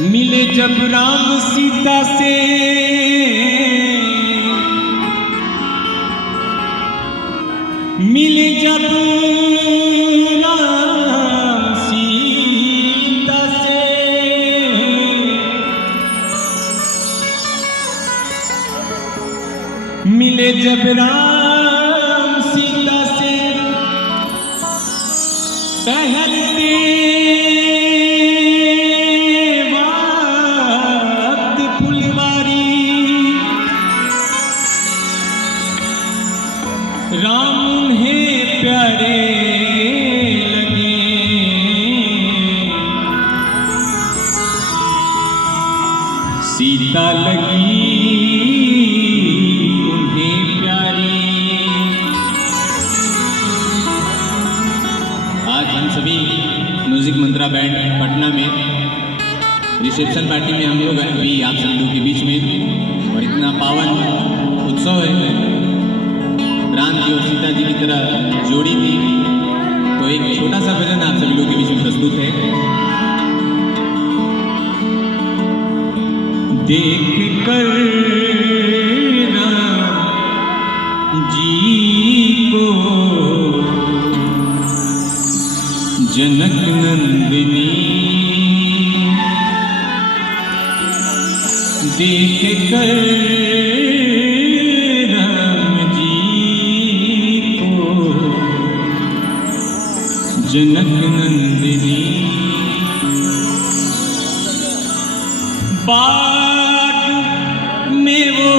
मिले जब राम सीता से मिले जब राम सीता से मिले जब राम सीता से पहलते वक्त फुलवारी राम उन्हें प्यारे लगे सीता लगी उन्हें प्यारी। आज हम सभी म्यूजिक मंत्रा बैंड पटना में रिसेप्शन पार्टी में हम लोग अभी आप सब लोगों के बीच में, और इतना पावन उत्सव है। राम जी और सीता जी की तरह जोड़ी थी, तो एक छोटा सा भजन आप सभी लोगों के बीच में प्रस्तुत है। देख कर राम जी को जनक नंदिनी, देख कर राम जी को जनक नंदिनी, बाग में वो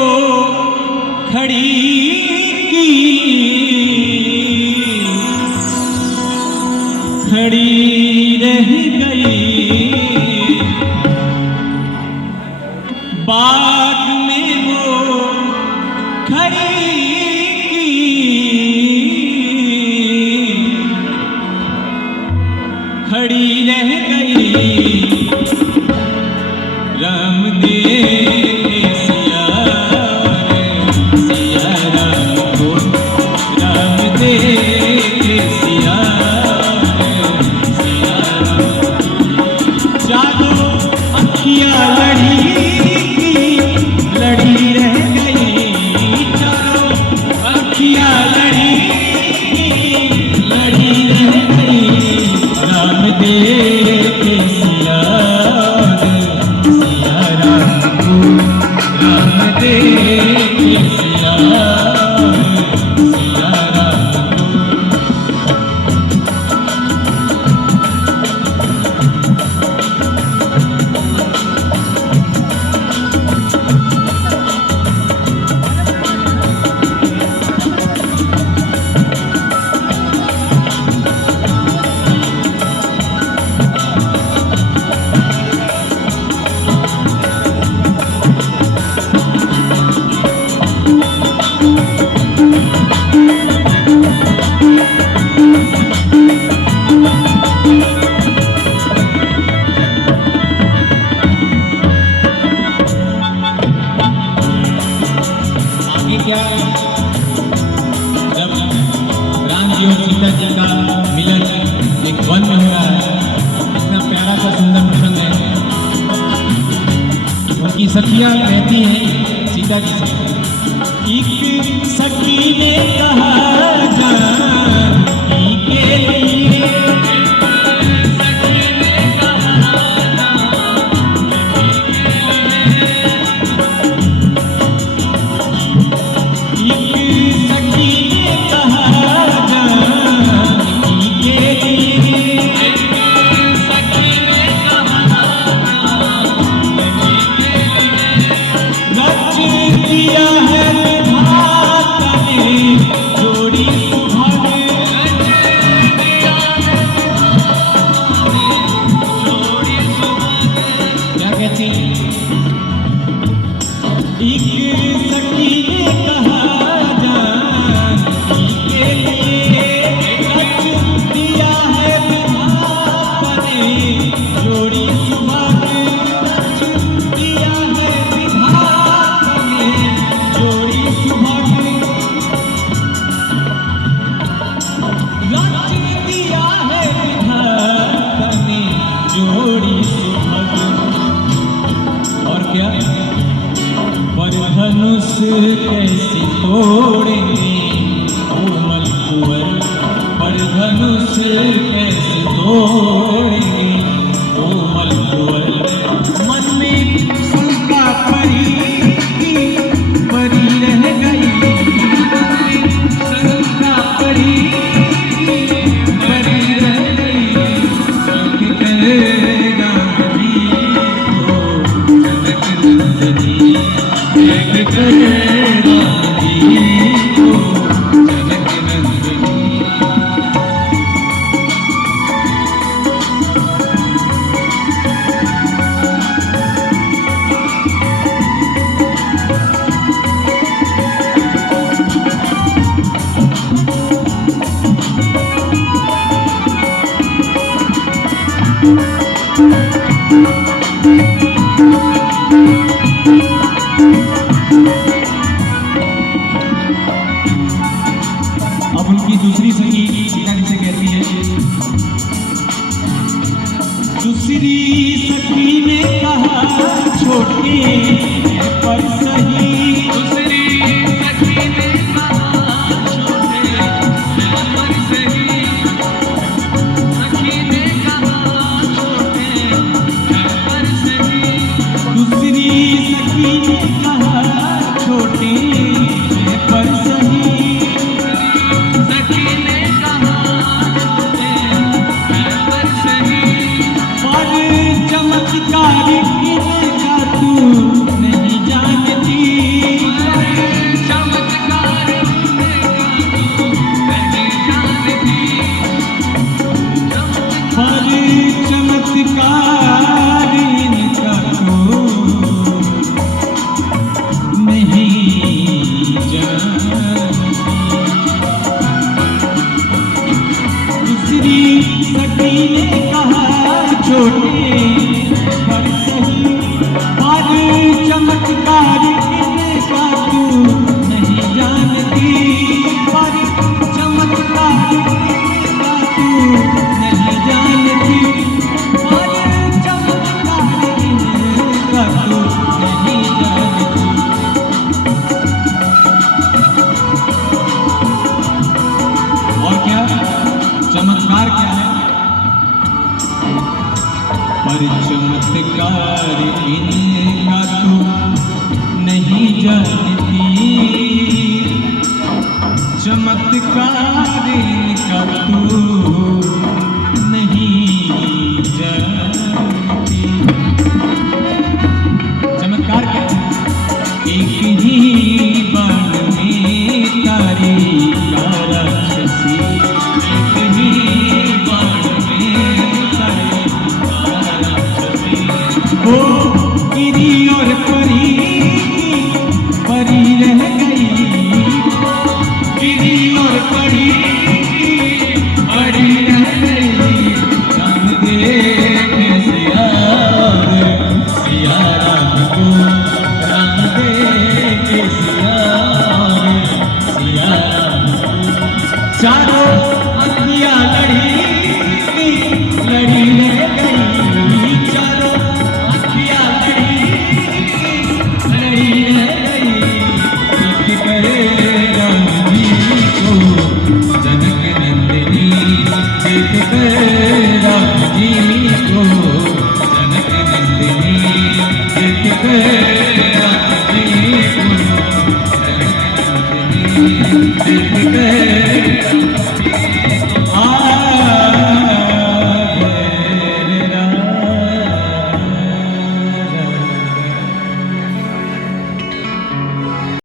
खड़ी की खड़ी रह गई, बाग में वो खड़ी की खड़ी रह गई। राम देखे सिया सिया राम को, राम देखे सिया सिया राम, जादू अखियाँ लड़ी लड़ी रह गई, चारों अखियाँ लड़ी लड़ी रह गई। राम देखे सिया सिया राम को, राम देखे सिया सिया राम क्या, जब राम जी और सीता जी का मिलन एक वन में हो रहा है, इतना प्यारा सा सुंदर प्रसंग है। उनकी सखियां कहती हैं सीता जी से, एक सखी ने कहा जानकी के लिए, दिया है विधाता ने जोड़ी क्या? पर धनुष कैसे तोड़ेंगे कोमल कुंवर, पर धनुष कैसे तोड़ेंगे कोमल कुंवर। मन में शंका परी रह गई, शंका परी रह गई। एक करे रानी को जनक नंदनी। अब उनकी दूसरी सखी सीता से कहती है, दूसरी सखी ने कहा छोटे पर सही, दूसरी सखी ने कहा छोटे पर सही, सखी ने कहा छोटे पर सही, दूसरी सखी ने कहा छोटे पर सही, चमत्कार इनका तू नहीं जानती, चमत्कार इनका तू नहीं जानती, पर चमत्कार इनका तू नहीं जानती। दूसरी सखी ने कहा छोटे पर सही, और चमत्कार इनका तू नहीं जानती, पर चमत्कार इनका तू नहीं जानती, पर चमत्कार इनका तू नहीं जानती। और क्या चमत्कार क्या है? पर चमत्कार इनका तू नहीं जानती, चमत्कार इनका तू नहीं जानती। चमत्कार क्या है? एक ही बाण में तारी का राक्षसी, एक ही बाण में तारी वो गिरी और परी रह गई, गिरी और परी रह गई। राम देखे सिया राम को, राम देखे सिया राम को। चारों अखियां लड़ी रह गई, चारों Thank you.